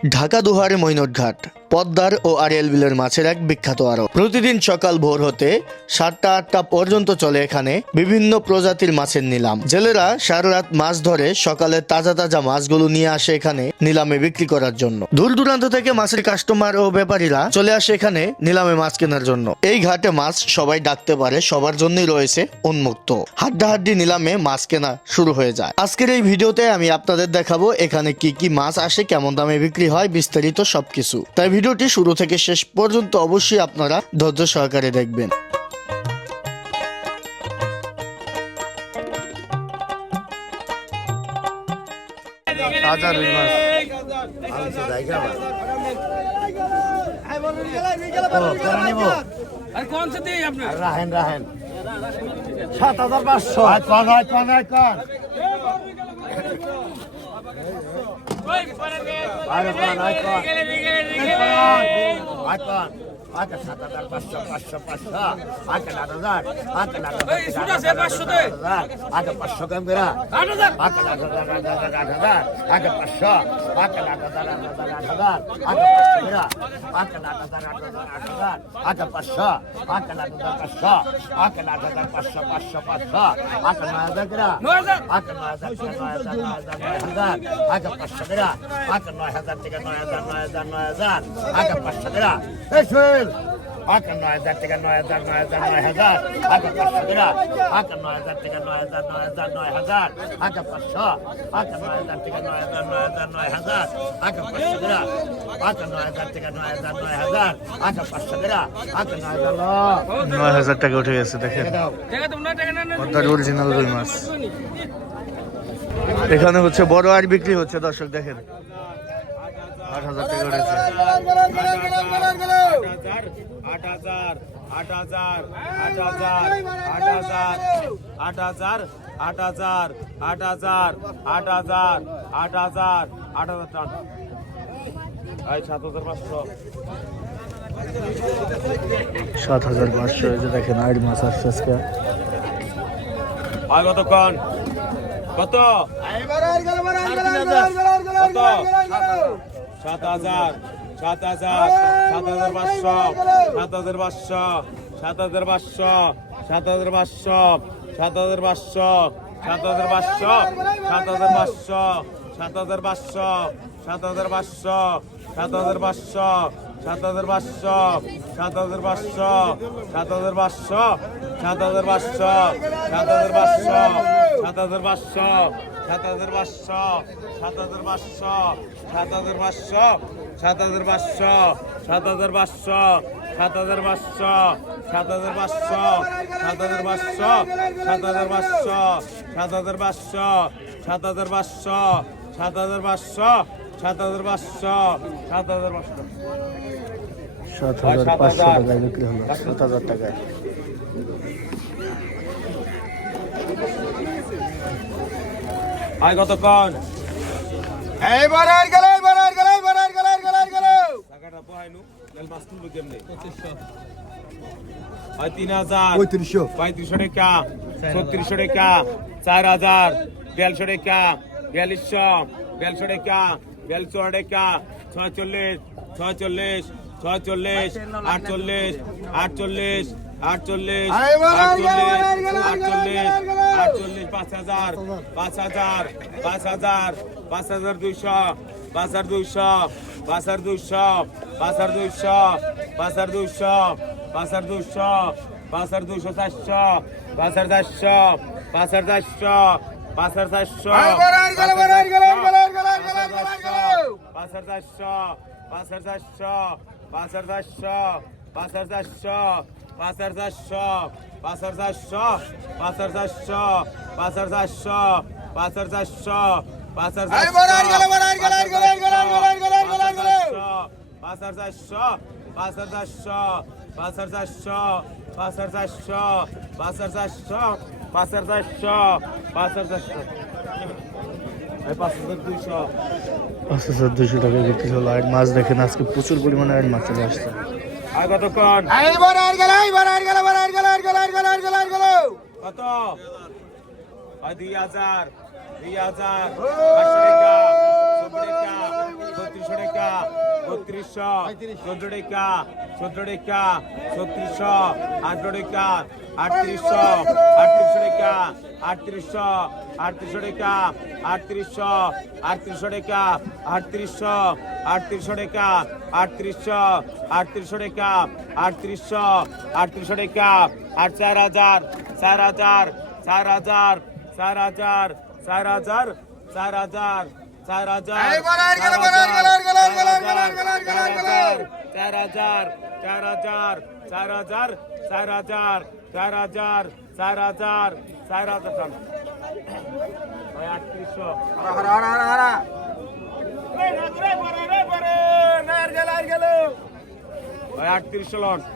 ঢাকা দোহারে মৈনট ঘাট পদ্মার ও আরিয়াল বিলের মাছের এক বিখ্যাত আরও প্রতিদিন সকাল ভোর হতে সাতটা আটটা পর্যন্ত চলে এখানে বিভিন্ন প্রজাতির মাছের নিলাম। জেলেরা সারা রাত মাছ ধরে সকালে তাজা তাজা মাছগুলো নিয়ে আসে এখানে নিলামে বিক্রি করার জন্য। দূর দূরান্ত থেকে মাছের কাস্টমার ও ব্যাপারীরা চলে আসে এখানে নিলামে মাছ কেনার জন্য। এই ঘাটে মাছ সবাই ডাকতে পারে, সবার জন্যই রয়েছে উন্মুক্ত। হাড্ডাহাড্ডি নিলামে মাছ কেনা শুরু হয়ে যায়। আজকের এই ভিডিওতে আমি আপনাদের দেখাবো এখানে কি কি মাছ আসে, কেমন দামে বিক্রি হয়, বিস্তারিত সবকিছু। তাই ভিডিওটি শুরু থেকে শেষ পর্যন্ত অবশ্যই আপনারা ধৈর্য সহকারে দেখবেন। তাজা রুই মাছ। আর কোন সাথে রাহেন রাহেন। সাত হাজার পাঁচশো। Hayvan, hayvan. Hayvan. Hayvan. হয় হয় আচ্ছা সাত হাজার পাঁচশো পাঁচশো পাঁচশো আচ্ছা আট হাজার আচ্ছা আট হাজার। আচ্ছা পাঁচশো কম করা আট হাজার আচ্ছা আট হাজার আট হাজার আট হাজার আচ্ছা পাঁচশো আচ্ছা আট হাজার আট হাজার আট হাজার আচ্ছা পাঁচশো করা আচ্ছা আট হাজার আট হাজার আট হাজার আচ্ছা পাঁচশো আচ্ছা আট হাজার পাঁচশো আচ্ছা আট হাজার পাঁচশো পাঁচশো পাঁচশো আচ্ছা নয় হাজার করা নয় হাজার আচ্ছা নয় হাজার নয় হাজার নয় হাজার নয় হাজার আচ্ছা পাঁচশো করা আচ্ছা নয় হাজার থেকে নয় হাজার নয় হাজার নয় হাজার আচ্ছা পাঁচশো করা এই সোহেল আচ্ছা নয় হাজার থেকে নয় হাজার নয় হাজার নয় হাজার। আচ্ছা পাঁচশো করা আচ্ছা নয় হাজার থেকে নয় হাজার নয় হাজার নয় হাজার। আচ্ছা পাঁচশো। আচ্ছা নয় হাজার থেকে নয় হাজার নয় হাজার নয় হাজার। আচ্ছা পাঁচশো করা আচ্ছা নয় হাজার থেকে নয় হাজার নয় হাজার। আচ্ছা পাঁচশো করা আচ্ছা নয় হাজার নয় হাজার। টাকা উঠে গেছে দেখেন। টাকা টাকা অরিজিনাল রুই মাছ। এখানে হচ্ছে বড় আর বিক্রি হচ্ছে দর্শক দেখেন। আট হাজার টাকা আট হাজার আট হাজার আট হাজার আট হাজার আট হাজার আট হাজার আট হাজার আট হাজার আট হাজার আট হাজার টান সাত হাজার পাঁচশো সাত হাজার পাঁচশো এই যে দেখেন আর মাছ আসছে আজকে আর কতক্ষণ কত? কত সাত হাজার সাত হাজার সাত হাজার পাঁচশো সাত হাজার পাঁচশো সাত হাজার পাঁচশো সাত হাজার পাঁচশো সাত হাজার পাঁচশো সাত হাজার পাঁচশো সাত হাজার পাঁচশো সাত হাজার পাঁচশো সাত হাজার পাঁচশো সাত হাজার পাঁচশো সাত হাজার পাঁচশো সাত হাজার পাঁচশো সাত হাজার পাঁচশো সাত হাজার পাঁচশো সাত হাজার পাঁচশো সাত হাজার পাঁচশো সাত হাজার পাঁচশো সাত হাজার পাঁচশো সাত হাজার পাঁচশো সাত হাজার পাঁচশো সাত হাজার পাঁচশো সাত হাজার পাঁচশো সাত হাজার পাঁচশো সাত হাজার পাঁচশো সাত হাজার পাঁচশো সাত হাজার পাঁচশো সাত হাজার পাঁচশো সাত হাজার পাঁচশো সাত হাজার পাঁচশো সাত হাজার পাঁচশো সাত হাজার পাঁচশো টাকায় বিক্রি হলো সাত হাজার টাকায় আর কতক্ষণ? এইবার আর গেল এইবার আর গেল এইবার আর গেল আর গেল। আর গেল টাকাটা বহাইনু লাল মাছ তুলবো কেমনে? 2500 আর 3000 3500 3500 টাকা 3600 টাকা 4000 4200 টাকা 4200 4200 টাকা 4200 টাকা 46 46 46 48 48 48 আটচল্লিশ আটচল্লিশ আটচল্লিশ আটচল্লিশ পাঁচ হাজার পাঁচ হাজার পাঁচ হাজার পাঁচ হাজার দুইশো পাঁচ হাজার দুইশো পাঁচ হাজার দুইশো পাঁচ হাজার দুইশো পাঁচ হাজার দুইশো পাঁচ হাজার দুইশো পাঁচ হাজার দুইশো চারশো পাঁচ হাজার চারশো পাঁচ হাজার চারশো পাঁচ হাজার চারশো পাঁচ হাজার চারশো পাঁচ হাজার চারশো পাঁচ হাজার চারশো পাঁচ হাজার চারশো পাঁচ হাজার চারশো পাঁচ হাজার চারশো পাঁচ হাজার চারশো পাঁচ হাজার চারশো পাঁচ হাজার চারশো পাঁচ হাজার চারশো পাঁচ হাজার চারশো পাঁচ হাজার চারশো পাঁচ হাজার চারশো পাঁচ হাজার চারশো পাঁচ হাজার চারশো পাঁচ হাজার চারশো পাঁচ হাজার দুইশো পাঁচ হাজার দুইশো টাকায় বিক্রি হলো আর মাছ দেখেন আজকে প্রচুর পরিমাণে আর মাছ চলে আসছে আর কতক্ষণ? আর গেল আর গেল আর গেল আর গেল আর গেল আর গেল আর গেল। কত? দুই হাজার দুই হাজার, পাঁচশো টাকা বত্রিশশো, চোদ্দ টাকা চোদ্দ টাকা, ছত্রিশশো আঠারো টাকা, আটত্রিশশো আটত্রিশশো টাকা, আটত্রিশশো আটত্রিশশো টাকা, আটত্রিশশো আটত্রিশশো টাকা, আটত্রিশশো আটত্রিশশো টাকা, আটত্রিশশো আটত্রিশশো টাকা, আটত্রিশশো আটত্রিশশো টাকা আট চার হাজার চার হাজার চার হাজার চার হাজার চার হাজার চার হাজার চার হাজার চার হাজার চার হাজার চার হাজার চার হাজার চার হাজার চার হাজার চার হাজার আটত্রিশশো ভাই আটত্রিশশো লন ভাই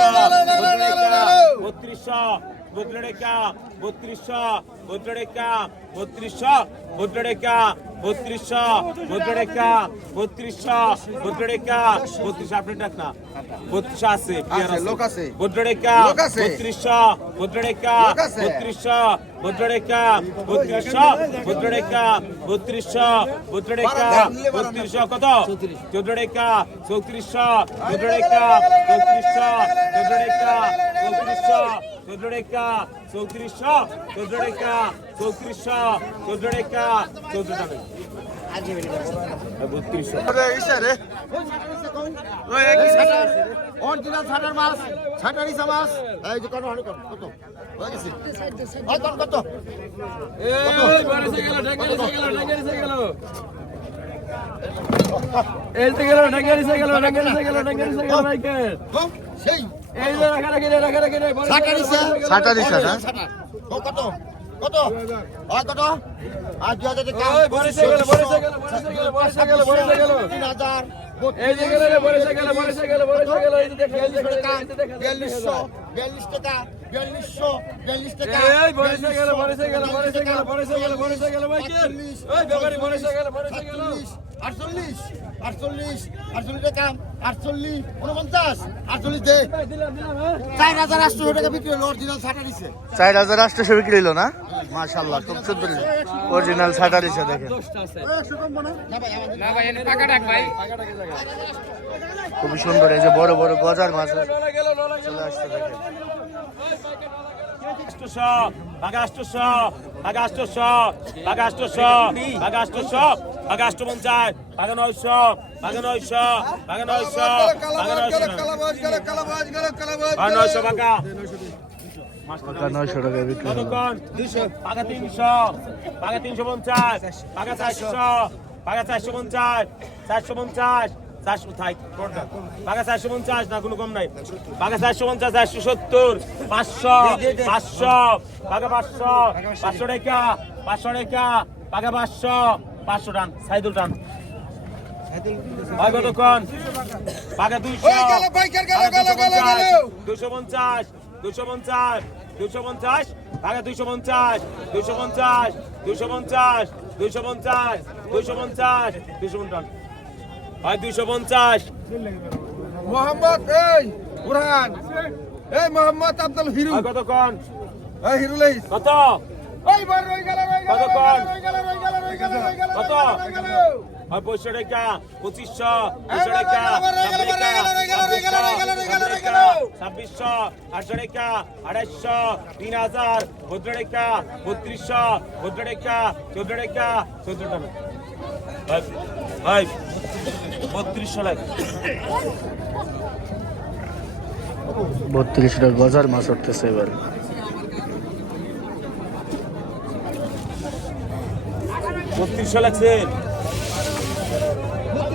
বত্রিশশো ভদ্ররেখা বত্রিশশো ভদ্ররেখা বত্রিশশো ভদ্ররেখা বত্রিশশো ভদ্ররেখা বত্রিশশো ভদ্ররেখা বত্রিশ আপনি ডাক না বত্রিশ আছে ভদ্ররেখা বত্রিশশো ভদ্ররেখা বত্রিশশো ভদ্ররেখা বত্রিশশো ভদ্ররেখা বত্রিশশো ভদ্ররেখা বত্রিশশো কত চৌদ্ররেখা চৌত্রিশশো ভদ্ররেখা চৌত্রিশশো ভদ্ররেখা চৌত্রিশশো চৌদ্দ টাকা চৌত্রিশশো চৌদ্দ টাকা চৌত্রিশশো চৌদ্দ টাকা চৌদ্দ টাকা বত্রিশশো অরিজিনাল ছাটার? মাছ ছাটারি মাছ। এই যে কত কত কত? হয়ে গেছে। ওই কত কত? এই বাড়িতে গেল ঢাকারিতে গেল গেল। গেল গেল গেল এই যে রাখা রাখি রাখা রাখি সাটা দিছে সাটা দিছে না কত কত আর কত গেল বরেছে গেল গেল বরেছে গেল ওই ব্যাপারে আটচল্লিশ আটচল্লিশ উনপঞ্চাশ চার হাজার বিক্রি চার হাজার না? সুন্দর। অরিজিনাল খুবই সুন্দর এই যে বড় বড় গজার মাছ সব আসছে দেখেন। Agastos up, Agastos সব Agastos up, সব. আষ্ট পঞ্চাশ বাঘা নয়শো বাঘা নয়শো বাঘা নয়শো বাঘা নয়শো। বাঘা নয়শো বাঘা নয়শো টাকায় বিক্রি হলো। তিনশো বাঘা তিনশো পঞ্চাশ বাঘা চারশো বাঘা চারশো পঞ্চাশ চারশো পঞ্চাশ চারশো থাই বাঘা চারশো পঞ্চাশ না কোনো কম নাই। বাঘা চারশো পঞ্চাশ চারশো সত্তর পাঁচশো পাঁচশো বাঘা পাঁচশো পাঁচশো টাকা পাঁচশো টাকা বাঘা পাঁচশো পাঁচশো টান সাইদুল টান। ভাই কতক্ষণ বাঘা দুইশো দুশো পঞ্চাশ দুশো পঞ্চাশ দুশো পঞ্চাশ ভাগা দুইশো পঞ্চাশ দুশো পঞ্চাশ দুশো পঞ্চাশ দুশো পঞ্চাশ দুশো পঞ্চাশ দুশো পঞ্চাশ। ভাই দুশো পঞ্চাশ। মোহাম্মদ এই বুরহান। এই মোহাম্মদ আব্দুল হিরু। কতক্ষণ এই কত? এই বার রই গেল রই কতক্ষণ? রই গেল রই গেল রই গেল রই গেল কত? রই গেল ভাই পঁচিশশো টাকা পঁচিশশো দুশো টাকা ছাব্বিশশো আটশো টাকা আড়াইশো তিন হাজার চোদ্দ টাকা বত্রিশশো চোদ্দ টাকা চোদ্দ টাকা চোদ্দ টাকা। ভাই ভাই বত্রিশশো লাগে। বত্রিশ গজার মাছ উঠতেছে এবার। বত্রিশশো লাগছেন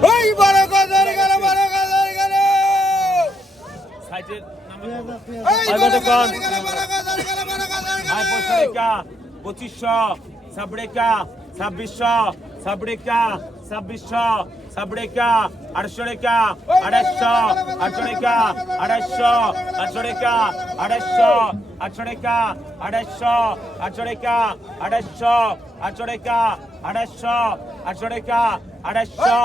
ওই বড় গজার গেল বড় গজার গেল সাইটের পঁচিশশো সাবড়েকা ছাব্বিশশো সাবড়েকা ছাব্বিশশো সাবড়েকা আটশো রেখা আড়াইশো আটশো রেখা আটশো রেখা আড়াইশো আটশো রেখা আড়াইশো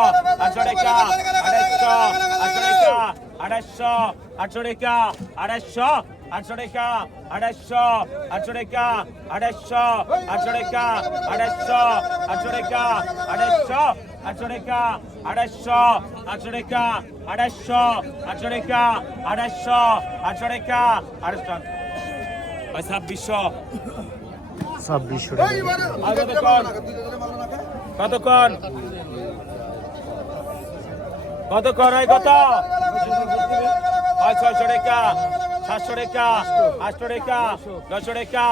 আটশো রেখা আড়াইশো আটশো রেখা আড়াইশো আটশো রেখা আড়াইশো আটশো রেখা আড়াইশো আটশো রেখা আড়াইশো আটশো রেখা আড়াইশো আটশো রেখা আড়াইশো আটশো রেখা আড়াইশো আটশো রেখা আড়াইশো আটশো রেখা আড়াইশো আটশো আড়াইশো ওই ছাব্বিশশো ছাব্বিশশো কতক্ষণ কতক্ষণ হয় কত হয় ছয়শো রেখা সাতশো রেখা আটশো রেখা নয়শো রেখা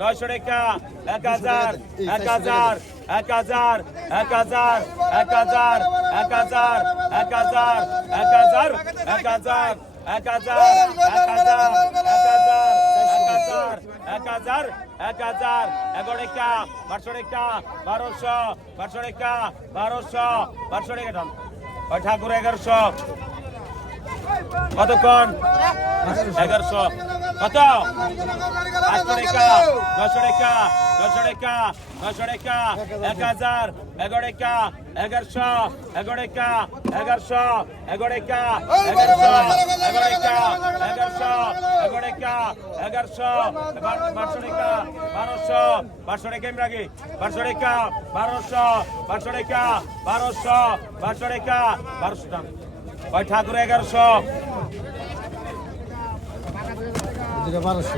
নয়শো রেখা এক হাজার এক হাজার এক হাজার এক হাজার এক হাজার এক হাজার এক হাজার এক হাজার এক হাজার এক হাজার এক হাজার এক হাজার এক হাজার এক হাজার এগারো রেখা বারোশো রেখা বারোশো বারোশো রেখা বারোশো বারোশো রেখা ওই ঠাকুর এগারোশো। কতক্ষণ? এগারোশো। কত আটশো রেখা নশো রেখা নশো রেখা নশো রেখা এক হাজার, এগারো রেখা এগারোশো, এগারো রেখা এগারোশো, এগারো রেখা এগারোশো, এগারো রেখা এগারোশো, এগারো রেখা এগারোশো বারোশো রেখা বারোশো বারোশো রেখা ইমরাগি বারোশো রেখা বারোশো বারোশো রেখা বারোশো বারোশো রেখা বারোশো টাকা। ওই ঠাকুর এগারোশো? Ele é varoso.